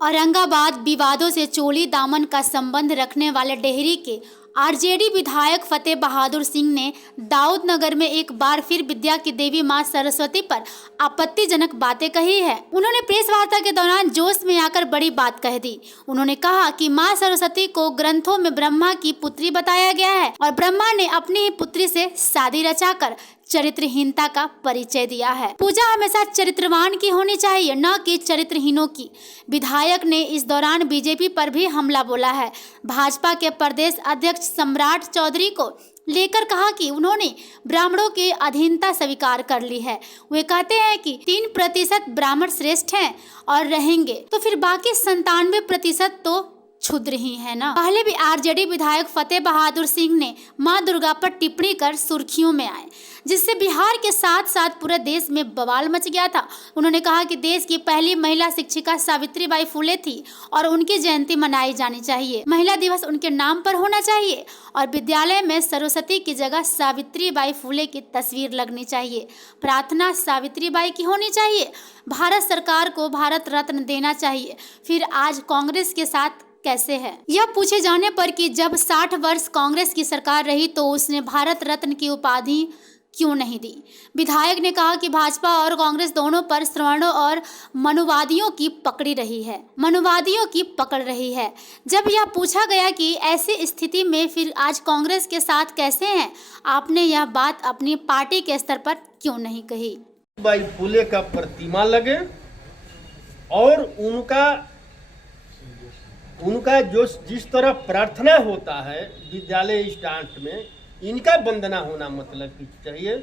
औरंगाबाद विवादों से चोली दामन का संबंध रखने वाले डेहरी के आरजेडी विधायक फतेह बहादुर सिंह ने दाऊदनगर में एक बार फिर विद्या की देवी मां सरस्वती पर आपत्तिजनक बातें कही है। उन्होंने प्रेस वार्ता के दौरान जोश में आकर बड़ी बात कह दी। उन्होंने कहा कि मां सरस्वती को ग्रंथों में ब्रह्मा की पुत्री बताया गया है और ब्रह्मा ने अपनी ही पुत्री से शादी रचाकर चरित्रहीनता का परिचय दिया है। पूजा हमेशा चरित्रवान की होनी चाहिए, न कि चरित्रहीनों की। विधायक ने इस दौरान बीजेपी पर भी हमला बोला है। भाजपा के प्रदेश अध्यक्ष सम्राट चौधरी को लेकर कहा कि उन्होंने ब्राह्मणों की अधीनता स्वीकार कर ली है। वे कहते हैं कि 3% ब्राह्मण श्रेष्ठ हैं और रहेंगे, तो फिर बाकी 97% तो क्षुद्र ही है ना। पहले भी आरजेडी विधायक फतेह बहादुर सिंह ने मां दुर्गा पर टिप्पणी कर सुर्खियों में आए, जिससे बिहार के साथ साथ पूरे देश में बवाल मच गया था। उन्होंने कहा कि देश की पहली महिला शिक्षिका सावित्रीबाई फुले थी और उनकी जयंती मनाई जानी चाहिए। महिला दिवस उनके नाम पर होना चाहिए और विद्यालय में सरस्वती की जगह सावित्रीबाई फुले की तस्वीर लगनी चाहिए। प्रार्थना सावित्रीबाई की होनी चाहिए। भारत सरकार को भारत रत्न देना चाहिए। फिर आज कांग्रेस के साथ कैसे है? यह पूछे जाने पर कि जब 60 वर्ष कांग्रेस की सरकार रही तो उसने भारत रत्न की उपाधि क्यों नहीं दी? विधायक ने कहा कि भाजपा और कांग्रेस दोनों पर श्रवणों और मनुवादियों की पकड़ रही है। जब यह पूछा गया कि ऐसी स्थिति में फिर आज कांग्रेस के साथ कैसे हैं, आपने यह बात अपनी पार्टी के स्तर पर क्यों नहीं कही? बाई फुले का प्रतिमा लगे और उनका जो जिस तरह प्रार्थना होता है विद्यालय स्टार्ट में, इनका वंदना होना मतलब कि चाहिए।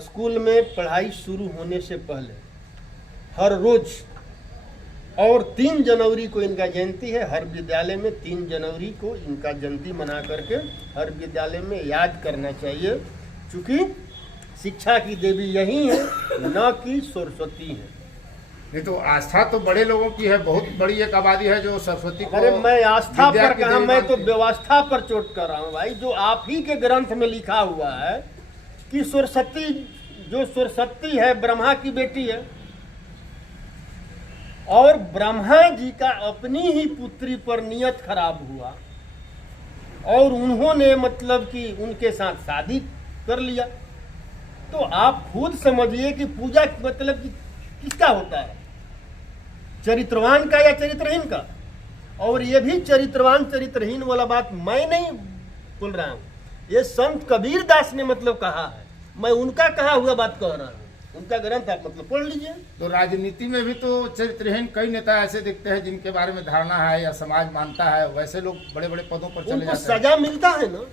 स्कूल में पढ़ाई शुरू होने से पहले हर रोज, और 3 जनवरी को इनका जयंती है। हर विद्यालय में 3 जनवरी को इनका जयंती मना करके हर विद्यालय में याद करना चाहिए, क्योंकि शिक्षा की देवी यही है, न कि सरस्वती है। नहीं तो आस्था तो बड़े लोगों की है, बहुत बड़ी एक आबादी है जो सरस्वती को। अरे मैं आस्था पर कहा, मैं तो व्यवस्था पर चोट कर रहा हूँ भाई। जो आप ही के ग्रंथ में लिखा हुआ है कि सरस्वती है ब्रह्मा की बेटी है, और ब्रह्मा जी का अपनी ही पुत्री पर नियत खराब हुआ और उन्होंने मतलब कि उनके साथ शादी कर लिया। तो आप खुद समझिए कि पूजा मतलब कि किसका होता है, चरित्रवान का या चरित्रहीन का? और ये भी चरित्रवान चरित्रहीन वाला बात मैं नहीं बोल रहा हूँ, ये संत कबीर दास ने मतलब कहा है। मैं उनका कहा हुआ बात कह रहा हूँ, उनका ग्रंथ आप मतलब पढ़ लीजिए। तो राजनीति में भी तो चरित्रहीन कई नेता ऐसे दिखते हैं जिनके बारे में धारणा है या समाज मानता है, वैसे लोग बड़े बड़े पदों पर चले जाते हैं। सजा मिलता है ना।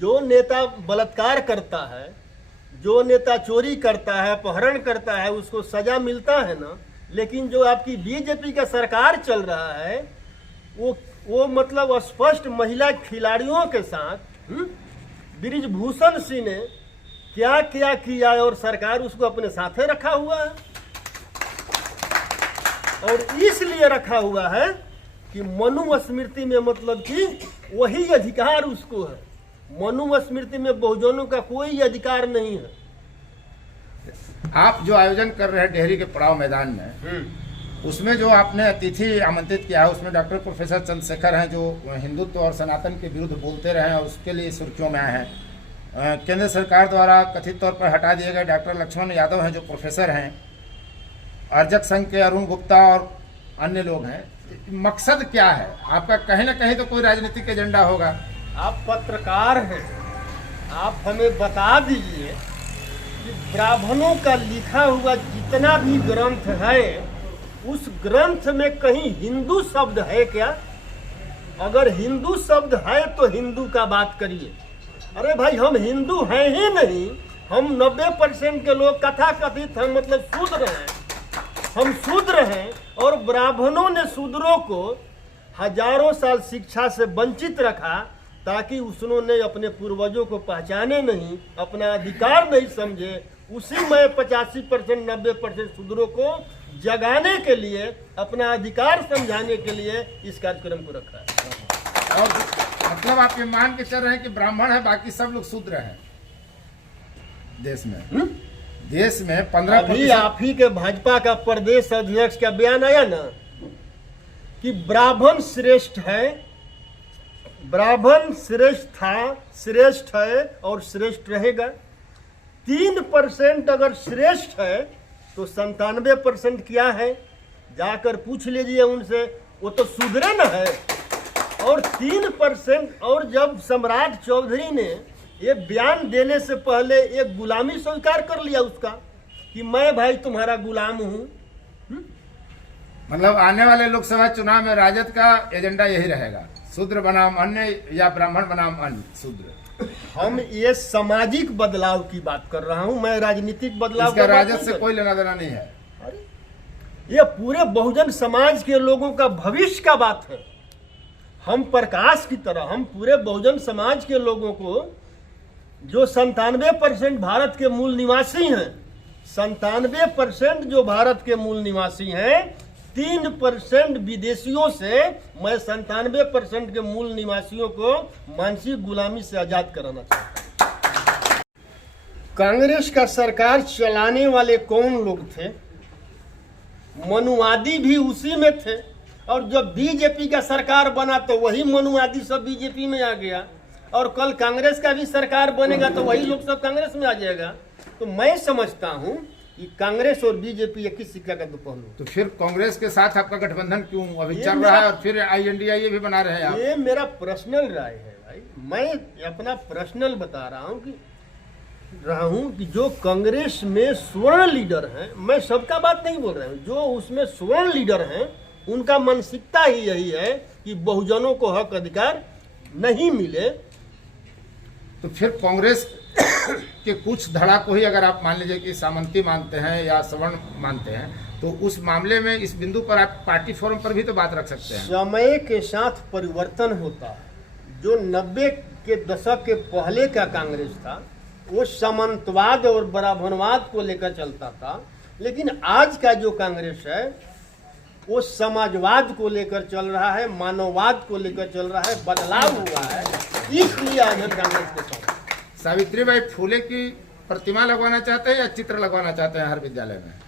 जो नेता बलात्कार करता है, जो नेता चोरी करता है, अपहरण करता है, उसको सजा मिलता है ना। लेकिन जो आपकी बीजेपी का सरकार चल रहा है वो मतलब स्पष्ट महिला खिलाड़ियों के साथ बृजभूषण सिंह ने क्या क्या किया और सरकार उसको अपने साथे रखा हुआ है। और इसलिए रखा हुआ है कि मनुस्मृति में मतलब कि वही अधिकार उसको है। मनुस्मृति में बहुजनों का कोई अधिकार नहीं है। आप जो आयोजन कर रहे हैं डेहरी के पड़ाव मैदान में, उसमें जो आपने अतिथि आमंत्रित किया है उसमें डॉक्टर प्रोफेसर चंद्रशेखर हैं, जो हिंदुत्व और सनातन के विरुद्ध बोलते रहे हैं, उसके लिए सुर्खियों में आए हैं। केंद्र सरकार द्वारा कथित तौर पर हटा दिए गए डॉक्टर लक्ष्मण यादव हैं, जो प्रोफेसर हैं। अर्जक संघ के अरुण गुप्ता और अन्य लोग हैं। मकसद क्या है आपका? कहीं ना कहीं तो कोई राजनीतिक एजेंडा होगा। आप पत्रकार हैं, आप हमें बता दीजिए कि ब्राह्मणों का लिखा हुआ जितना भी ग्रंथ है, उस ग्रंथ में कहीं हिंदू शब्द है क्या? अगर हिंदू शब्द है तो हिंदू का बात करिए। अरे भाई, हम हिंदू हैं ही नहीं, हम 90% के लोग कथा कथित हम मतलब शूद्र हैं। हम शूद्र हैं और ब्राह्मणों ने शूद्रों को हजारों साल शिक्षा से वंचित रखा, ताकि उन्होंने अपने पूर्वजों को पहचाने नहीं, अपना अधिकार नहीं समझे। उसी में 85% 90% शूद्रों को जगाने के लिए, अपना अधिकार समझाने के लिए इस कार्यक्रम को रखा है। और मतलब आप ये मान के चल रहे हैं कि ब्राह्मण है, बाकी सब लोग शूद्र हैं देश में? देश में 15% अभी आप ही के भाजपा का प्रदेश अध्यक्ष का बयान आया ना कि ब्राह्मण श्रेष्ठ है, ब्राह्मण श्रेष्ठ था, श्रेष्ठ है और श्रेष्ठ रहेगा। 3% अगर श्रेष्ठ है तो 97% क्या है? जाकर पूछ लीजिए उनसे, वो तो सुधरे न है। और 3% और जब सम्राट चौधरी ने ये बयान देने से पहले एक गुलामी स्वीकार कर लिया उसका कि मैं भाई तुम्हारा गुलाम हूं। मतलब आने वाले लोकसभा चुनाव में राजद का एजेंडा यही रहेगा, शूद्र बनाम अन्य या ब्राह्मण बनाम अन्य शूद्र। हम ये सामाजिक बदलाव की बात कर रहा हूं, मैं राजनीतिक बदलाव इसका की बात राजद नहीं से कर- कोई लेना देना नहीं है। अरे, ये पूरे बहुजन समाज के लोगों का भविष्य का बात है। हम प्रकाश की तरह, हम पूरे बहुजन समाज के लोगों को, जो 97% भारत के मूल निवासी हैं, 97% जो भारत के मूल निवासी हैं, 3% विदेशियों से, मैं 97% के मूल निवासियों को मानसिक गुलामी से आजाद कराना चाहता हूं। कांग्रेस का सरकार चलाने वाले कौन लोग थे? मनुवादी भी उसी में थे, और जब बीजेपी का सरकार बना तो वही मनुवादी सब बीजेपी में आ गया, और कल कांग्रेस का भी सरकार बनेगा तो वही लोग सब कांग्रेस में आ जाएगा। तो मैं समझता हूं कि कांग्रेस और बीजेपी एक ही सिक्का का दो पहलू। तो फिर कांग्रेस के साथ आपका गठबंधन क्यों अभी ये चल रहा है, और फिर INDIA भी बना रहे हैं आप? ये मेरा पर्सनल राय है भाई, मैं अपना पर्सनल बता रहा हूं कि जो कांग्रेस में स्वर्ण लीडर हैं, मैं सबका बात नहीं बोल रहा हूं, जो उसमें स्वर्ण लीडर हैं उनका मानसिकता ही यही है कि बहुजनों को हक अधिकार नहीं मिले। तो फिर कांग्रेस के कुछ धड़ा को ही अगर आप मान लीजिए कि सामंती मानते हैं या सवर्ण मानते हैं, तो उस मामले में इस बिंदु पर आप पार्टी फोरम पर भी तो बात रख सकते हैं। समय के साथ परिवर्तन होता है। जो 90 के दशक के पहले का कांग्रेस था वो सामंतवाद और ब्राह्मणवाद को लेकर चलता था, लेकिन आज का जो कांग्रेस है वो समाजवाद को लेकर चल रहा है, मानववाद को लेकर चल रहा है, बदलाव हुआ है, इसलिए आज हम कांग्रेस के साथ। सावित्रीबाई फुले की प्रतिमा लगवाना चाहते हैं या चित्र लगवाना चाहते हैं हर विद्यालय में?